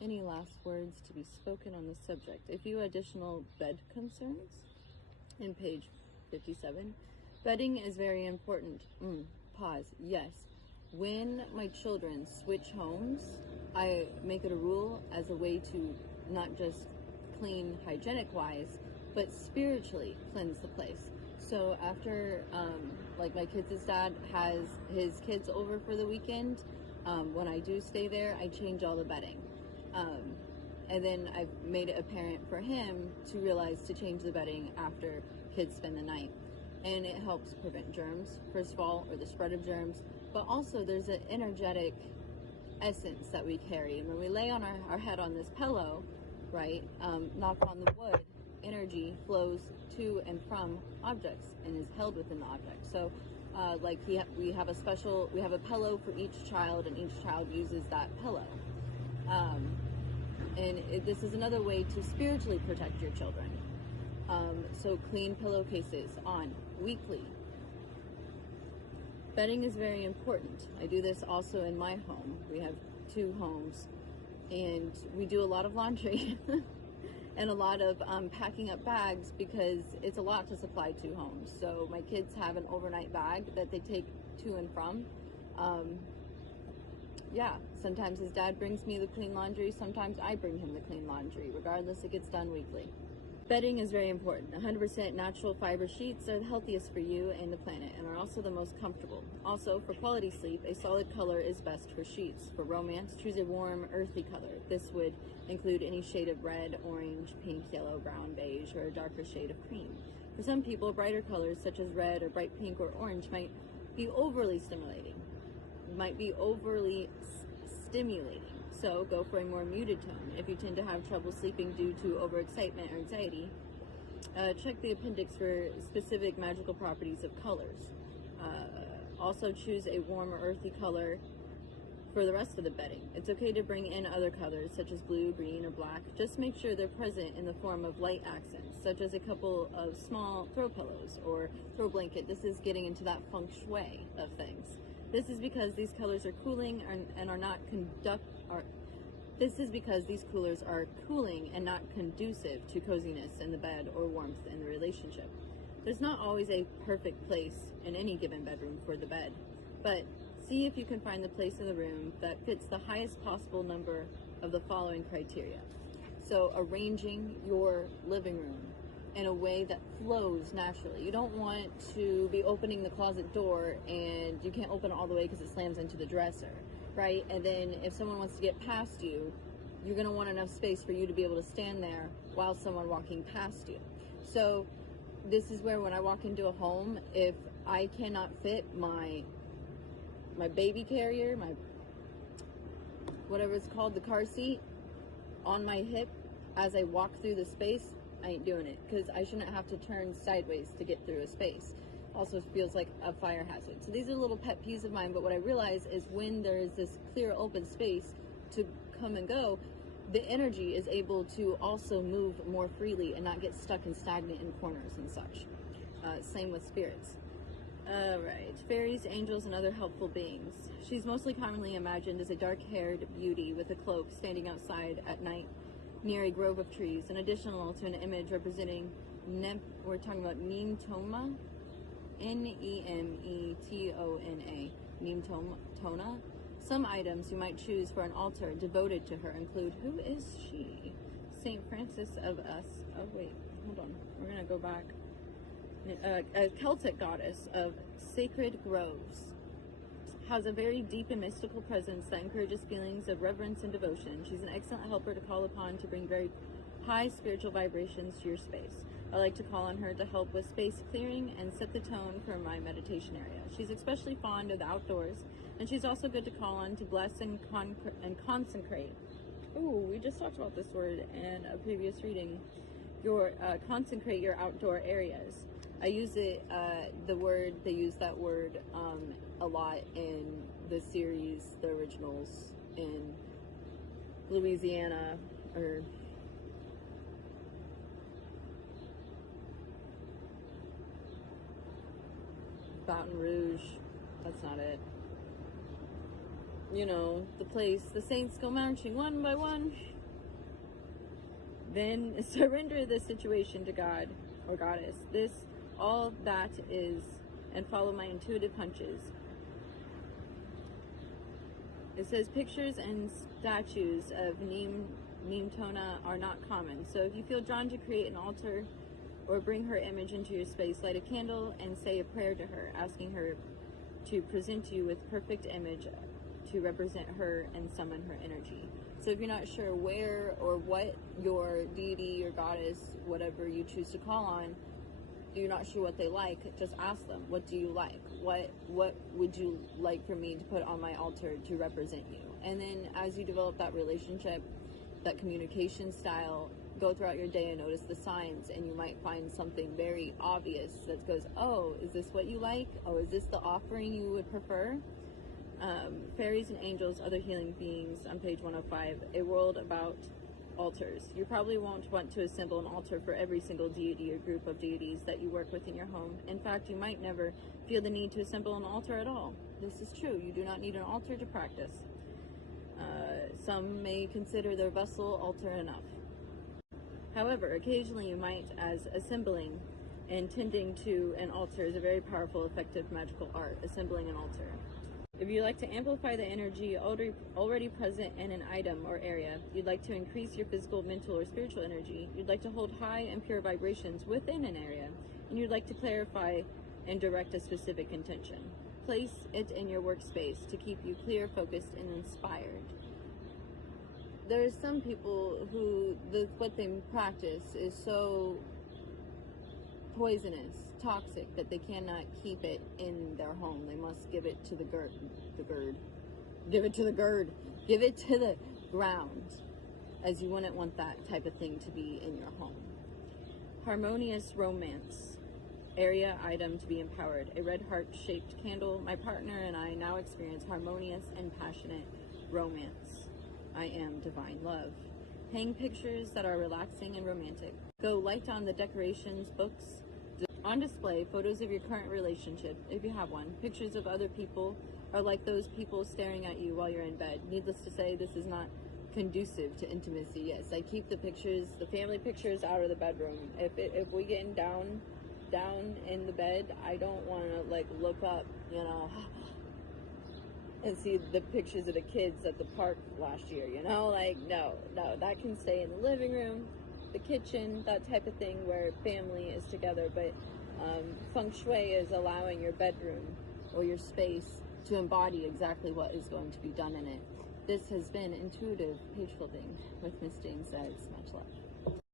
Any last words to be spoken on the subject? A few additional bed concerns in page 57. Bedding is very important. Pause. Yes. When my children switch homes, I make it a rule as a way to not just clean hygienic wise, but spiritually cleanse the place. So after, like my kids' dad has his kids over for the weekend, when I do stay there, I change all the bedding. And then I've made it apparent for him to realize to change the bedding after kids spend the night. And it helps prevent germs, first of all, or the spread of germs. But also there's an energetic essence that we carry. And when we lay on our head on this pillow, right, knock on the wood, energy flows to and from objects and is held within the object. So we have a pillow for each child, and each child uses that pillow. This is another way to spiritually protect your children. So clean pillowcases on weekly. Bedding is very important. I do this also in my home. We have 2 homes, and we do a lot of laundry and a lot of packing up bags, because it's a lot to supply 2 homes. So my kids have an overnight bag that they take to and from. Sometimes his dad brings me the clean laundry, sometimes I bring him the clean laundry. Regardless, it gets done weekly. Bedding is very important. 100% natural fiber sheets are the healthiest for you and the planet, and are also the most comfortable. Also, for quality sleep, a solid color is best for sheets. For romance, choose a warm, earthy color. This would include any shade of red, orange, pink, yellow, brown, beige, or a darker shade of cream. For some people, brighter colors such as red or bright pink or orange might be overly stimulating. So go for a more muted tone. If you tend to have trouble sleeping due to overexcitement or anxiety, check the appendix for specific magical properties of colors. Also choose a warm or earthy color for the rest of the bedding. It's okay to bring in other colors such as blue, green, or black. Just make sure they're present in the form of light accents, such as a couple of small throw pillows or throw blanket. This is getting into that feng shui of things. This is because these colors are cooling and are not This is because these coolers are cooling and not conducive to coziness in the bed or warmth in the relationship. There's not always a perfect place in any given bedroom for the bed, but see if you can find the place in the room that fits the highest possible number of the following criteria. So arranging your living room in a way that flows naturally. You don't want to be opening the closet door and you can't open it all the way because it slams into the dresser, right? And then if someone wants to get past you, you're going to want enough space for you to be able to stand there while someone walking past you. So this is where when I walk into a home, if I cannot fit my baby carrier, my whatever it's called, the car seat, on my hip as I walk through the space, I ain't doing it, because I shouldn't have to turn sideways to get through a space. Also feels like a fire hazard. So these are little pet peeves of mine, but what I realize is when there is this clear open space to come and go, the energy is able to also move more freely and not get stuck and stagnant in corners and such. Same with spirits. Alright, fairies, angels, and other helpful beings. She's mostly commonly imagined as a dark-haired beauty with a cloak standing outside at night near a grove of trees, and additional to an image representing we're talking about Neemtona, Nemetona, Neemtona. Some items you might choose for an altar devoted to her include, who is she? Saint Francis of Us. Oh wait, hold on. We're gonna go back. A Celtic goddess of sacred groves. Has a very deep and mystical presence that encourages feelings of reverence and devotion. She's an excellent helper to call upon to bring very high spiritual vibrations to your space. I like to call on her to help with space clearing and set the tone for my meditation area. She's especially fond of the outdoors, and she's also good to call on to bless and consecrate. Ooh, we just talked about this word in a previous reading. Consecrate your outdoor areas. I use it, they use that word a lot in the series, the originals in Louisiana, or Baton Rouge. That's not it. the place, the saints go marching one by one, then surrender the situation to God or Goddess. All that is, and follow my intuitive hunches. It says pictures and statues of Neem-Tona are not common. So if you feel drawn to create an altar or bring her image into your space, light a candle and say a prayer to her, asking her to present you with perfect image to represent her and summon her energy. So if you're not sure where or what your deity or goddess, whatever you choose to call on, you're not sure what they like, just ask them, what do you like? What would you like for me to put on my altar to represent you? And then as you develop that relationship, that communication style, go throughout your day and notice the signs, and you might find something very obvious that goes, oh, is this what you like? Oh, is this the offering you would prefer? Fairies and angels, other healing beings, on page 105, a world about altars. You probably won't want to assemble an altar for every single deity or group of deities that you work with in your home. In fact, you might never feel the need to assemble an altar at all. This is true. You do not need an altar to practice. Some may consider their vessel altar enough. However, occasionally you might, as assembling and tending to an altar is a very powerful, effective magical art, assembling an altar. If you like to amplify the energy already present in an item or area, you'd like to increase your physical, mental, or spiritual energy, you'd like to hold high and pure vibrations within an area, and you'd like to clarify and direct a specific intention, place it in your workspace to keep you clear, focused, and inspired. There's some people who what they practice is so poisonous, toxic, that they cannot keep it in their home. They must give it to the give it to the ground, as you wouldn't want that type of thing to be in your home. Harmonious romance, area item to be empowered, a red heart shaped candle. My partner and I now experience harmonious and passionate romance. I am divine love. Hang pictures that are relaxing and romantic. Go light on the decorations, books. On display, photos of your current relationship, if you have one. Pictures of other people are like those people staring at you while you're in bed. Needless to say, this is not conducive to intimacy. Yes, I keep the pictures, the family pictures, out of the bedroom. If we getting down in the bed, I don't want to look up, and see the pictures of the kids at the park last year. No, that can stay in the living room, the kitchen, that type of thing where family is together. But feng shui is allowing your bedroom or your space to embody exactly what is going to be done in it. This has been Intuitive Page Flipping with Miss Jane Says. Much love.